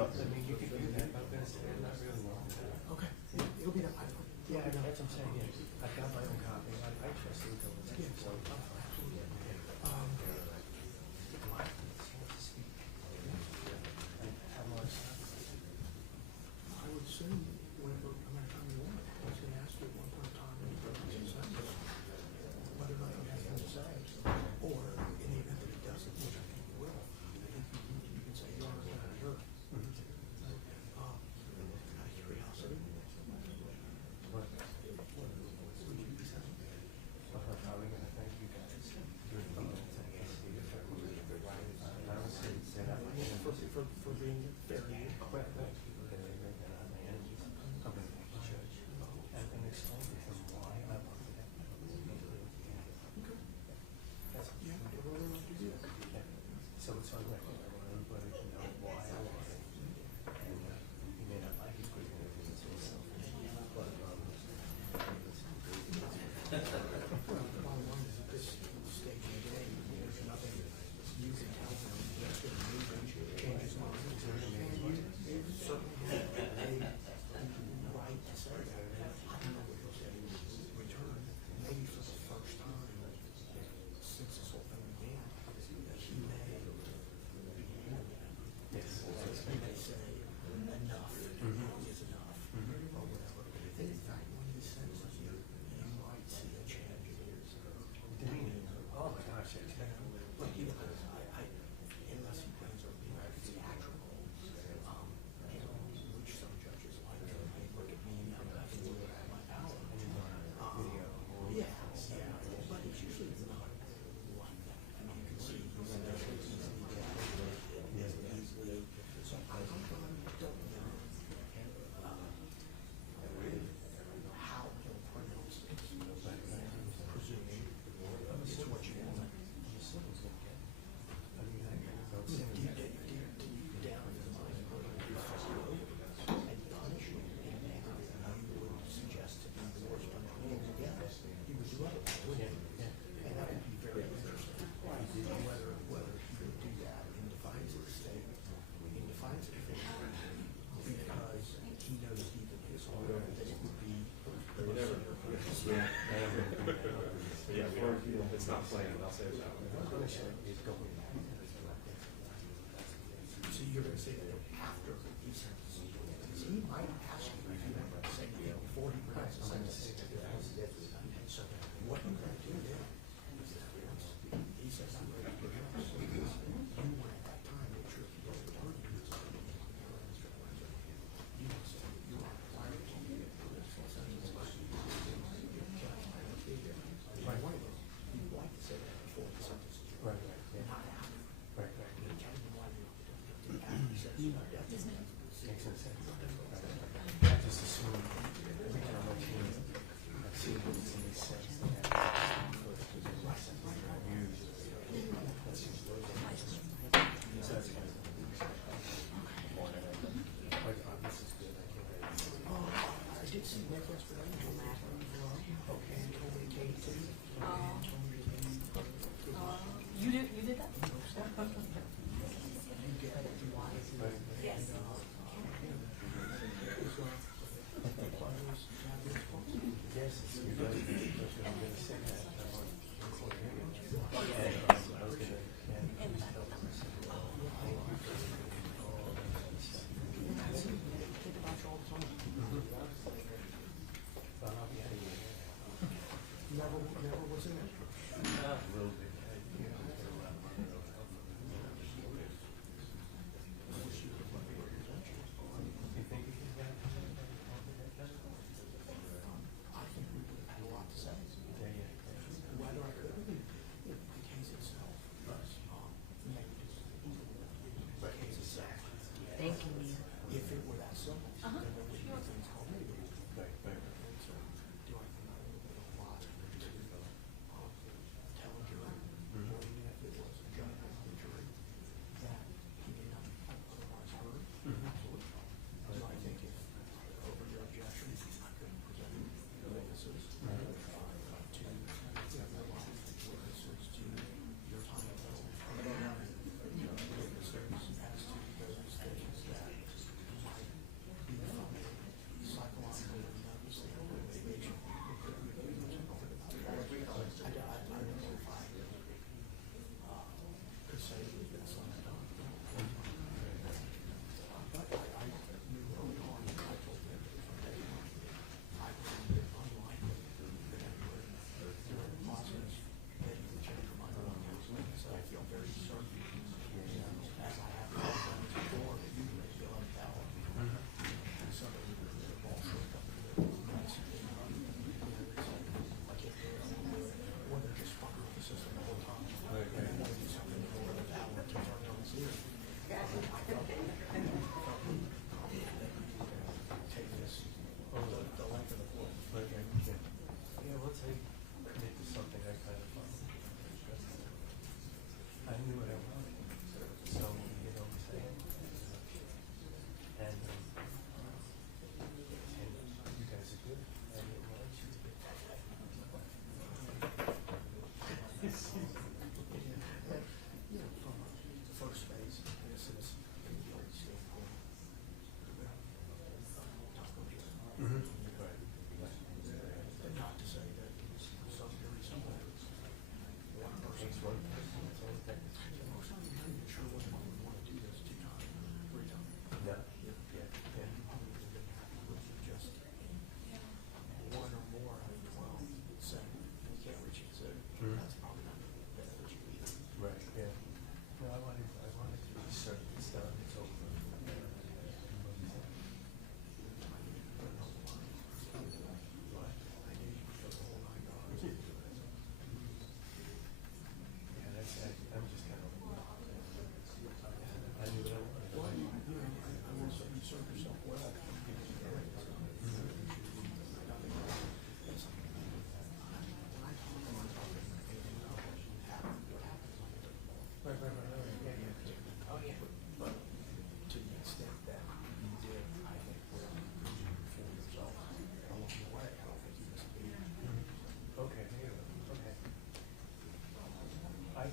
I mean, you could do that, but I'm gonna say not really long. Okay. It'll be that. Yeah, I know, that's what I'm saying, yeah. I've got my own copy, I trust you. Yeah, so, absolutely. How much? I would assume whenever, amount of time you want, I was gonna ask you at one point in time, whether or not you have anything to say, or in the event that he doesn't, which I think he will, I think you can say, you are a manager. Out of curiosity. What would you be saying? How are we gonna thank you guys? For being fair to you. And explain to him why I wanted that. Yeah, we're going to do that. So it's on record. I want everybody to know why I want it. And you may not like it, but you're going to do it to yourself. But bottom line is at this stage of the game, there's nothing you can tell them that's going to move and change his mind. And you certainly have a right to say that. I don't know what he'll say in return. Maybe for the first time since this whole thing began, he may be yes. he may say enough is enough or whatever. And in fact, when he says you might see a change in his Demeanor. Oh my gosh, I tell you. Look, he does. Unless he plans on being theatrical, which some judges like to look at me and I can look at my power. Yeah, but it's usually not like that. I mean, you can see he's easily easily. So I don't know how he'll pronounce it. Presuming it's what you want. Deep down in his mind, and punish him in a manner that you would suggest to be the worst punishment together. He would do it, wouldn't he? And that would be very interesting. Whether he would do that in defiance of the state, in defiance of the family, because he knows deep in his heart that it would be the most It's not planned, I'll say it that way. So you're going to say that after he sentences you. So he might ask you if you want to say anything before he pronounces sentence. So what you're going to do then is that once he says I'm ready to pronounce, you want at that time make sure he doesn't hurt you. You want to say you are required to pronounce the sentence. Right. You'd like to say that before the sentence is Right. not after. Right. You tell him why you don't after he says you Makes no sense. I just assume every time I change, I see what it's in this sense. So that's kind of this is good. I did see Nick yesterday. Okay, he told me Kate too. You did that? You get it. Yes.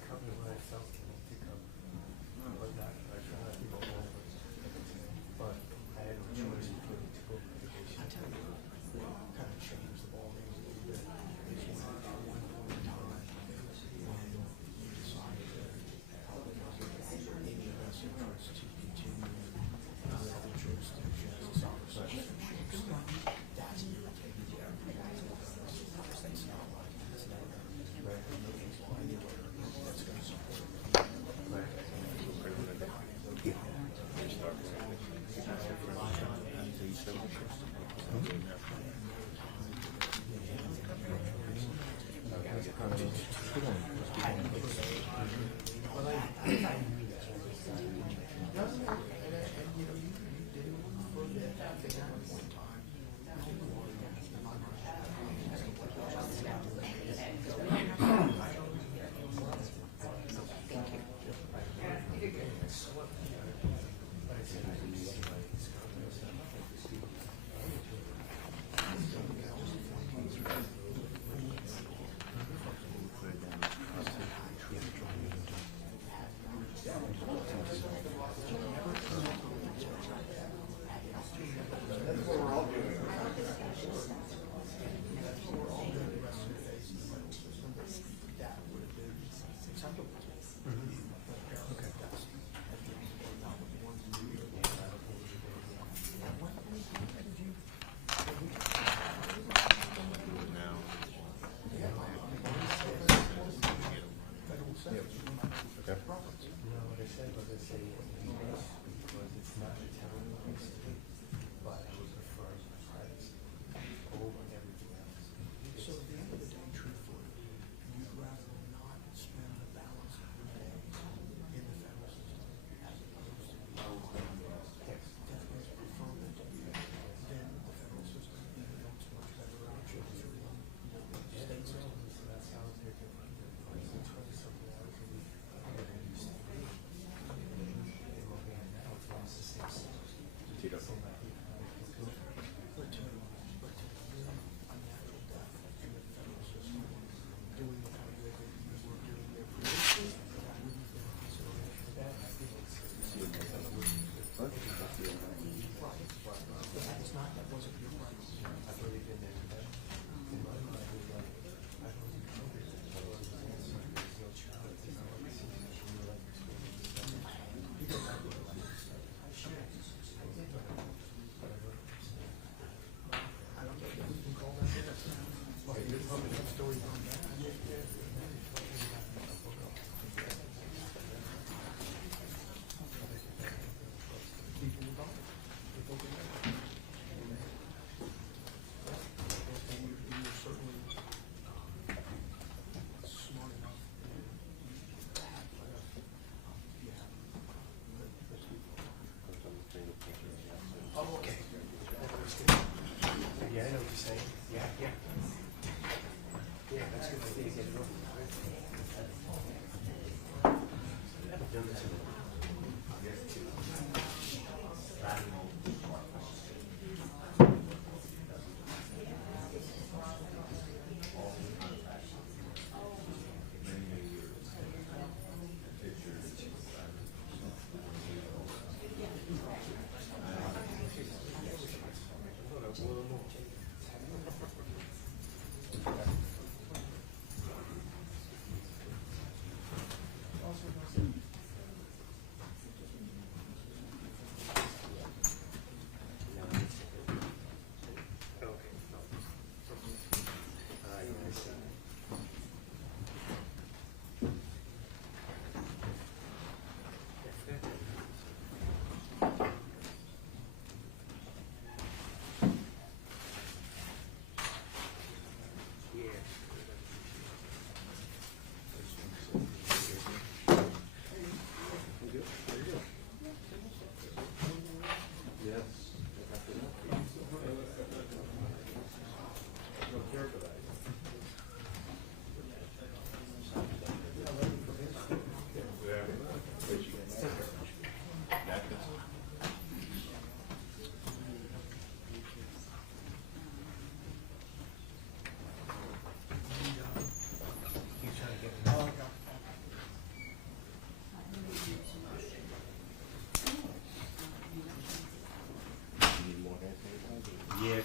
covered what I felt I need to cover. But not, I try not to go over. But I had no choice to go to litigation. I tell you, what kind of changed the ballgame a little bit is when at one point in time, when you decided that in your best interest to continue with the jurisdiction as a sovereign citizenship state, that's irritating to everyone. It's not like it's never looking for anywhere that's going to support it.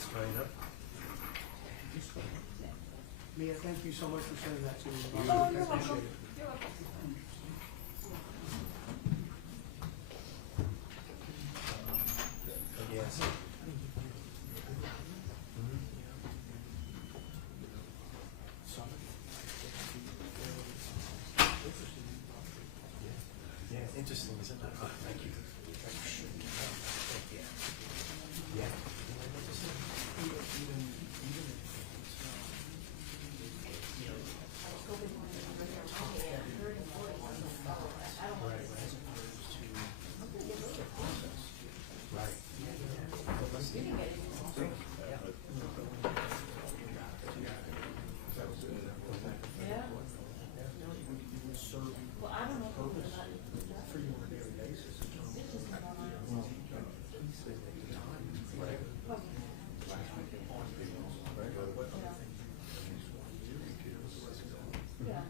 Thanks, Brian. Mia, thank you so much for sending that to me. Oh, I you're appreciate welcome. it. You're welcome. Yes. Yeah, interesting, isn't it? Oh, thank you. Thank you. Yeah. Yeah. Well, I don't know. For you on a daily basis. Yeah.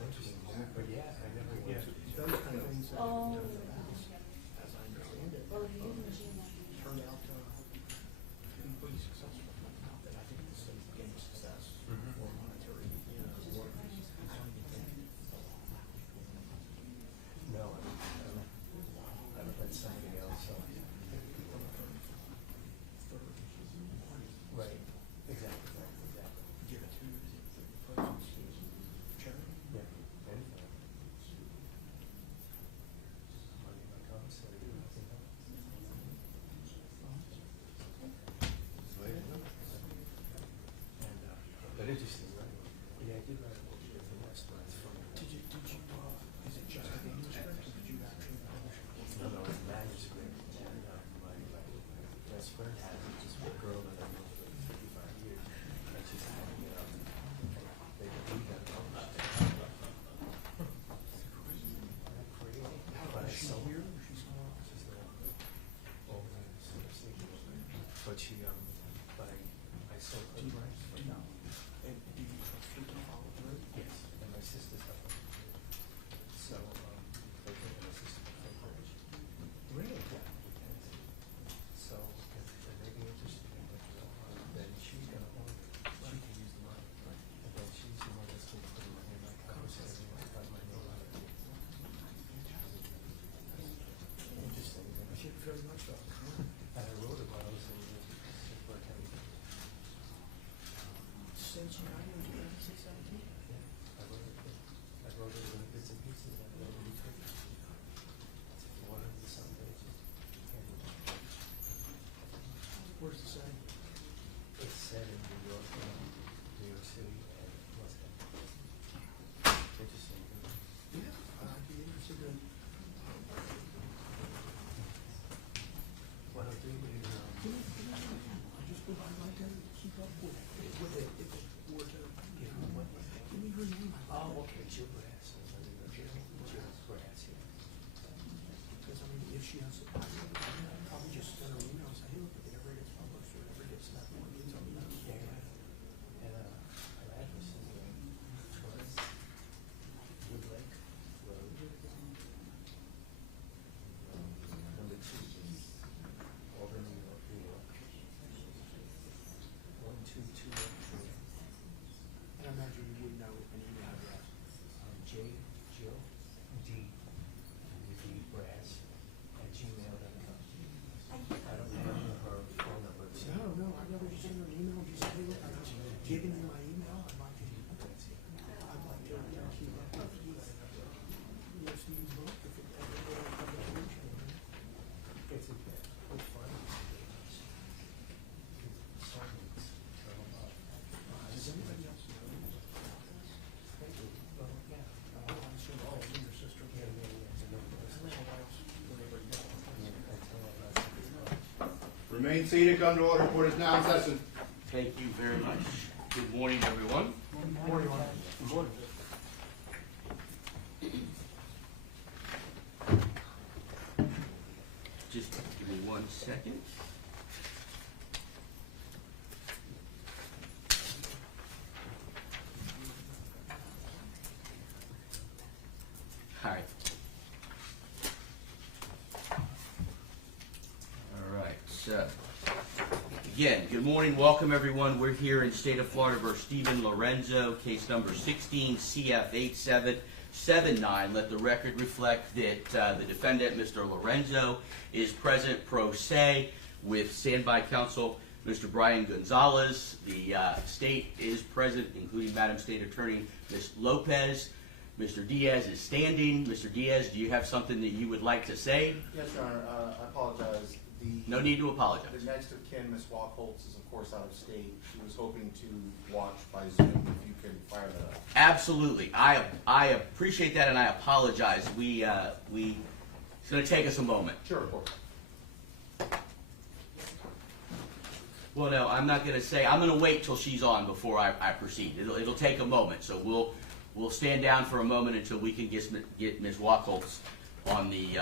Interesting, but yeah, I never, yeah. Those kind of things that, Oh. as I understand it, Well, you use a machine like turned out to be pretty successful. Not that I think the state gained success or monetary, work. I don't even think. No, I haven't read something else, so. Right, exactly. Give it to the person's charity. Yeah, anything. Money in my commissary, you know. And, but interesting, right? Yeah, I did write a book here from restaurants from. Is it just a manuscript or did you actually publish it? No, it's manuscript. And, my best friend had it, just a girl that I know for 55 years. And she's having it up. They read that book. But I Is she sold here it. or she's somewhere else? She's there. Oh, but she, but I sold her rights for now. And do you trust her to follow through? Yes, and my sister's helping. So, they think my sister's helping. Really? Yeah. So, if they may be interested in it, then she's gonna own it. She can use the money. And then she's the one that's gonna put the money in my account, so everyone's got my name on it. Interesting. I should very much so. And I wrote it while I was in Pittsburgh County. Since you got here in 2017? Yeah, I wrote it in bits and pieces and then returned it. It's 400-some pages. Where's the setting? It's set in New York, New York City, and Moscow. Interesting. Isn't it? Yeah, I'd be interested in. What I'll do is, I just would like to keep up with it, if it were to, give her what? give me her name. Oh, okay, Jill Brass. Jill Brass, yeah. Because I mean, if she has, I'd probably just send her an email and say, hey, look, if it ever gets published or ever gets that one, you tell me that. Yeah, yeah. And, her address is, Wood Lake Road. Number 2, Albany, New York, New York. 12213. And I imagine you would know an email address. Jill D. Brass @gmail.com. I don't have her phone number. No, I'd rather just send her an email and just say, hey, look, I'm giving you my email, I'd like to keep up with you. Steve's book, if it ever goes publication. It's fun. Songs, Does anybody else know? well, yeah. I'm sure all of your sister. Yeah. It's a number of I don't know what else would ever know. I tell her about it. Remain seated, come to order, court is now in session. Thank you very much. Good morning, everyone. Morning, Ron. Good morning. Just give me 1 second. Hi. All right, so Again, good morning, welcome everyone. We're here in state of Florida versus Steven Lorenzo, case number 16 CF 8779. Let the record reflect that the defendant, Mr. Lorenzo, is present pro se with standby counsel, Mr. Brian Gonzalez. The state is present, including Madam State Attorney, Ms. Lopez. Mr. Diaz is standing. Mr. Diaz, do you have something that you would like to say? Yes, Your Honor, I apologize. No need to apologize. The next of kin, Ms. Waccholtz, is of course out of state. She was hoping to watch by Zoom, if you can fire that up. Absolutely. I appreciate that, and I apologize. It's going to take us a moment. Sure, of course. Well, no, I'm not going to say. I'm going to wait till she's on before I proceed. It'll take a moment, so we'll stand down for a moment until we can get Ms. Waccholtz on the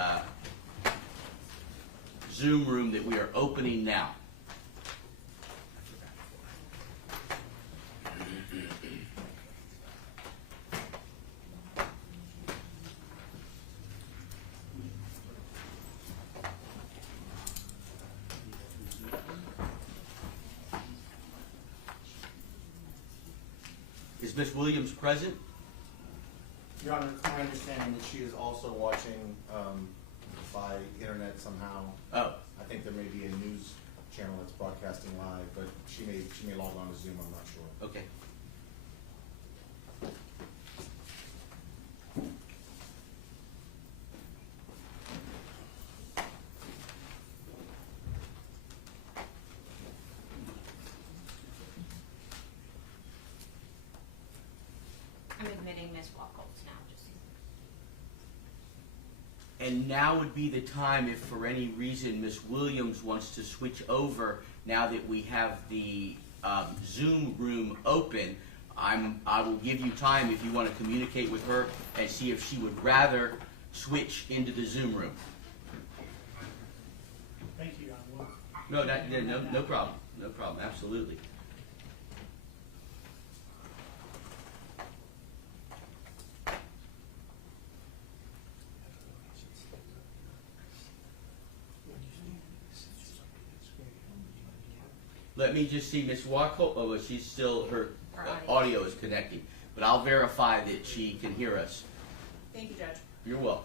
Zoom room that we are opening now. Is Ms. Williams present? Your Honor, it's my understanding that she is also watching by internet somehow. Oh, I think there may be a news channel that's broadcasting live, but she may log on to Zoom, I'm not sure. okay. I'm admitting Ms. Waccholtz now, just. And now would be the time if for any reason Ms. Williams wants to switch over now that we have the Zoom room open. I will give you time if you want to communicate with her and see if she would rather switch into the Zoom room. Thank you, Your Honor. No problem. No problem. Absolutely. Let me just see Ms. Waccholtz. Oh, she's still, her audio is connecting. But I'll verify that she can hear us. Thank you, Judge. You're welcome.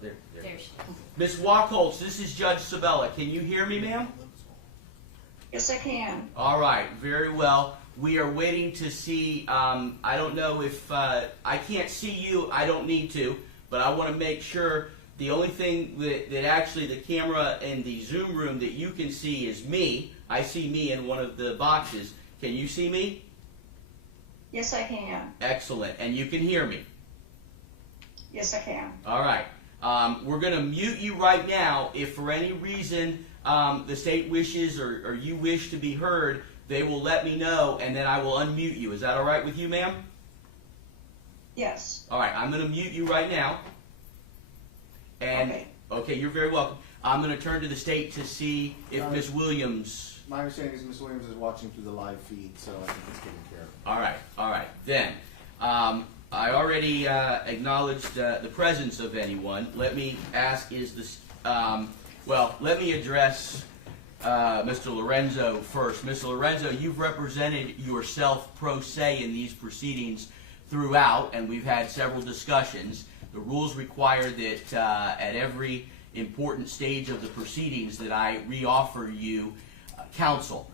There she is. Ms. Waccholtz, this is Judge Sabella. Can you hear me, ma'am? Yes, I can. All right, very well. We are waiting to see, I don't know if, I can't see you, I don't need to, but I want to make sure the only thing that actually the camera in the Zoom room that you can see is me. I see me in one of the boxes. Can you see me? Yes, I can. Excellent. And you can hear me? Yes, I can. All right. We're going to mute you right now. If for any reason the state wishes or you wish to be heard, they will let me know, and then I will unmute you. Is that all right with you, ma'am? Yes. All right. I'm going to mute you right now. And okay, you're very welcome. I'm going to turn to the state to see if Ms. Williams. My understanding is Ms. Williams is watching through the live feed, so I think it's taken care of. All right. All right. Then. I already acknowledged the presence of anyone. Let me ask, is this, well, let me address Mr. Lorenzo first. Mr. Lorenzo, you've represented yourself pro se in these proceedings throughout, and we've had several discussions. The rules require that at every important stage of the proceedings that I reoffer you counsel.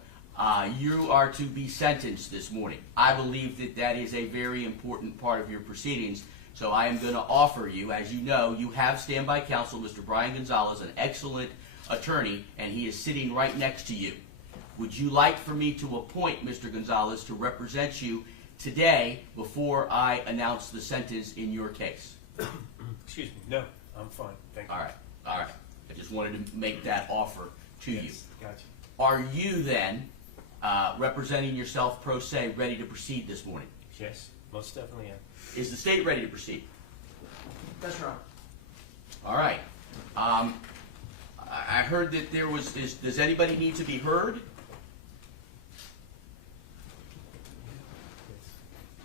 You are to be sentenced this morning. I believe that that is a very important part of your proceedings, so I am going to offer you, as you know, you have standby counsel, Mr. Brian Gonzalez, an excellent attorney, and he is sitting right next to you. Would you like for me to appoint Mr. Gonzalez to represent you today before I announce the sentence in your case? Excuse me, no, I'm fine, thank you. All right, all right. I just wanted to make that offer to you. Yes, gotcha. Are you then, representing yourself pro se, ready to proceed this morning? Yes, most definitely am. Is the state ready to proceed? That's right. All right. I heard that there was, does anybody need to be heard?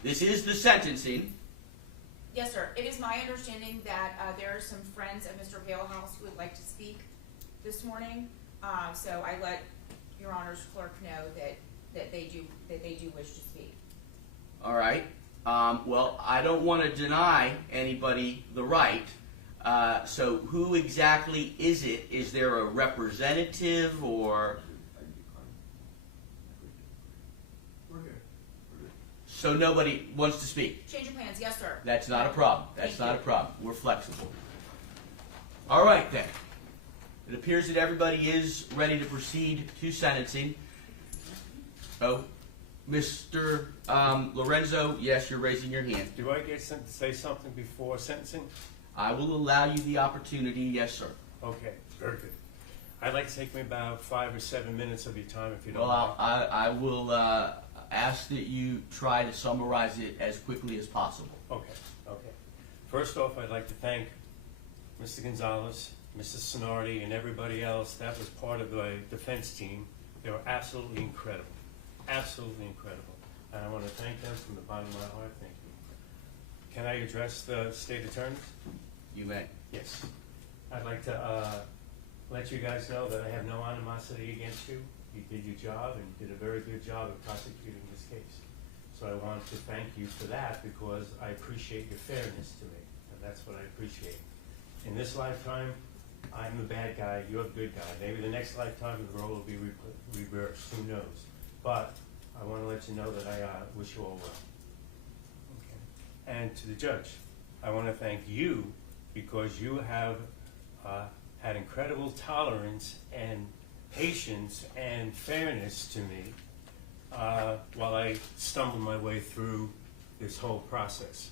This is the sentencing. Yes, sir. It is my understanding that there are some friends of Mr. Galehouse who would like to speak this morning. So I let Your Honor's clerk know that they do wish to speak. All right. Well, I don't want to deny anybody the right. So who exactly is it? Is there a representative or? So nobody wants to speak? Change of plans, yes, sir. That's not a problem. That's Thank not you. a problem. We're flexible. All right, then. It appears that everybody is ready to proceed to sentencing. Oh, Mr. Lorenzo, yes, you're raising your hand. Do I get to say something before sentencing? I will allow you the opportunity, yes, sir. Okay, very good. I'd like to take me about 5 or 7 minutes of your time if you don't Well, mind. I will ask that you try to summarize it as quickly as possible. Okay, okay. First off, I'd like to thank Mr. Gonzalez, Mr. Sonardi, and everybody else that was part of the defense team. They were absolutely incredible. Absolutely incredible. And I want to thank them from the bottom of my heart. Thank you. Can I address the state attorneys? You may. Yes. I'd like to let you guys know that I have no animosity against you. You did your job, and you did a very good job of prosecuting this case. So I want to thank you for that because I appreciate your fairness to me, and that's what I appreciate. In this lifetime, I'm the bad guy, you're the good guy. Maybe the next lifetime the role will be reversed, who knows? But I want to let you know that I wish you all well. Okay. And to the judge, I want to thank you because you have had incredible tolerance and patience and fairness to me while I stumbled my way through this whole process.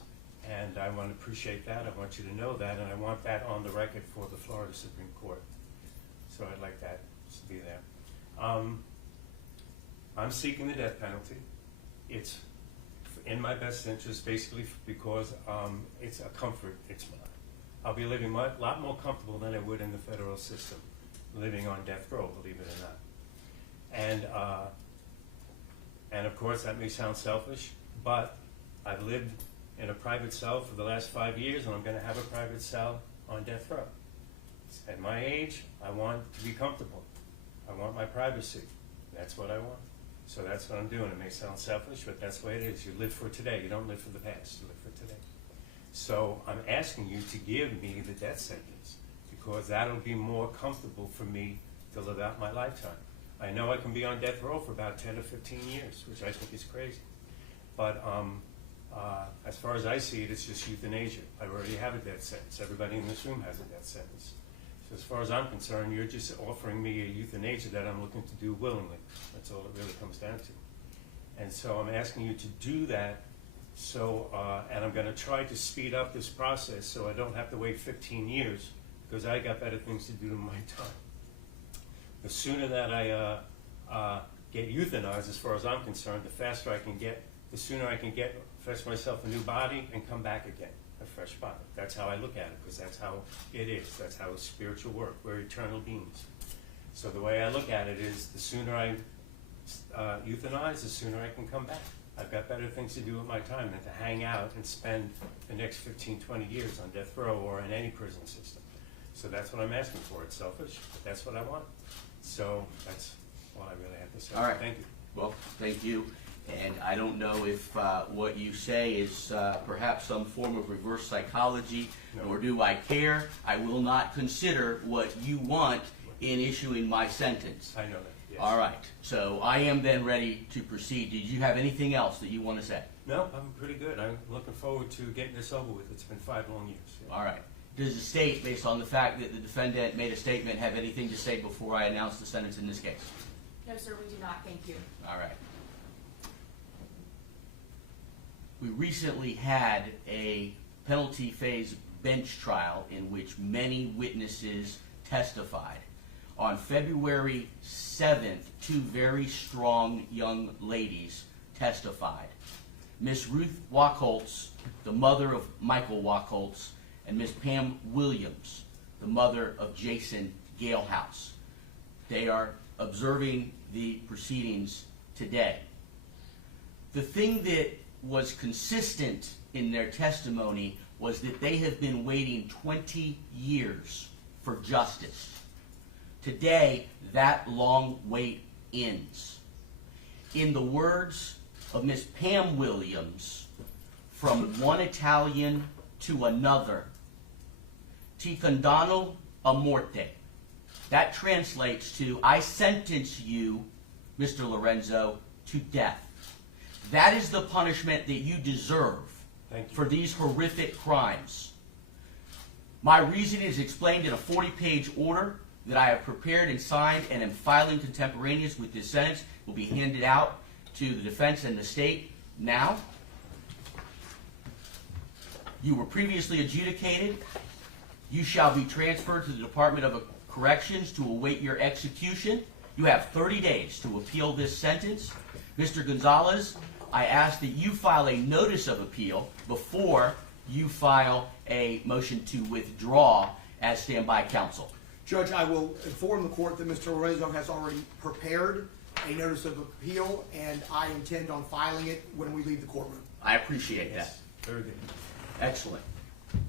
And I want to appreciate that. I want you to know that, and I want that on the record for the Florida Supreme Court. So I'd like that to be there. I'm seeking the death penalty. It's in my best interest, basically, because it's a comfort. I'll be living a lot more comfortable than I would in the federal system, living on death row, believe it or not. And of course, that may sound selfish, but I've lived in a private cell for the last 5 years, and I'm going to have a private cell on death row. At my age, I want to be comfortable. I want my privacy. That's what I want. So that's what I'm doing. It may sound selfish, but that's the way it is. You live for today. You don't live for the past. You live for today. So I'm asking you to give me the death sentence because that'll be more comfortable for me to live out my lifetime. I know I can be on death row for about 10 or 15 years, which I think is crazy. But as far as I see it, it's just euthanasia. I already have a death sentence. Everybody in this room has a death sentence. So as far as I'm concerned, you're just offering me a euthanasia that I'm looking to do willingly. That's all it really comes down to. And so I'm asking you to do that. So, and I'm going to try to speed up this process so I don't have to wait 15 years because I got better things to do in my time. The sooner that I get euthanized, as far as I'm concerned, the faster I can get, the sooner I can get, fetch myself a new body and come back again, a fresh body. That's how I look at it because that's how it is. That's how it's spiritual work. We're eternal beings. So the way I look at it is the sooner I euthanize, the sooner I can come back. I've got better things to do with my time than to hang out and spend the next 15, 20 years on death row or in any prison system. So that's what I'm asking for. It's selfish, but that's what I want. So that's all I really have to say. All right. Thank you. Well, thank you. And I don't know if what you say is perhaps some form of reverse psychology, nor do I care. I will not consider what you want in issuing my sentence. I know that, yes. All right, so I am then ready to proceed. Did you have anything else that you want to say? No, I'm pretty good. I'm looking forward to getting this over with. It's been 5 long years. Yeah. All right. Does the state, based on the fact that the defendant made a statement, have anything to say before I announce the sentence in this case? No, sir, we do not, thank you. All right. We recently had a penalty phase bench trial in which many witnesses testified. On February 7th, 2 very strong young ladies testified. Miss Ruth Waccholtz, the mother of Michael Waccholtz, and Miss Pam Williams, the mother of Jason Galehouse. They are observing the proceedings today. The thing that was consistent in their testimony was that they have been waiting 20 years for justice. Today, that long wait ends. In the words of Miss Pam Williams, from one Italian to another, ti condanno a morte. That translates to, I sentence you, Mr. Lorenzo, to death. That is the punishment that you deserve for these horrific crimes. My reason is explained in a 40-page order that I have prepared and signed and am filing contemporaneous with this sentence. Will be handed out to the defense and the state now. You were previously adjudicated. You shall be transferred to the Department of Corrections to await your execution. You have 30 days to appeal this sentence. Mr. Gonzalez, I ask that you file a notice of appeal before you file a motion to withdraw as standby counsel. Judge, I will inform the court that Mr. Lorenzo has already prepared a notice of appeal, and I intend on filing it when we leave the courtroom. I appreciate that. Very good. Excellent.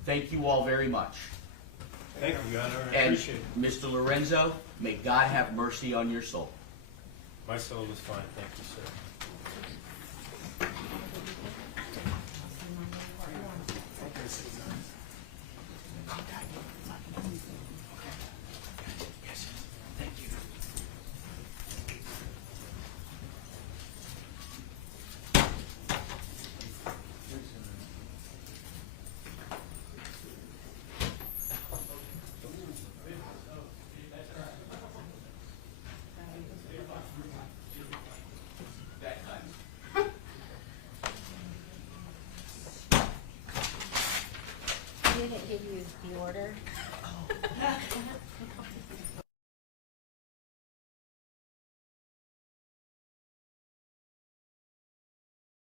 Thank you all very much. Thank you, Your Honor. I And appreciate it. Mr. Lorenzo, may God have mercy on your soul. My soul is fine. Thank you, sir. I didn't give you the order.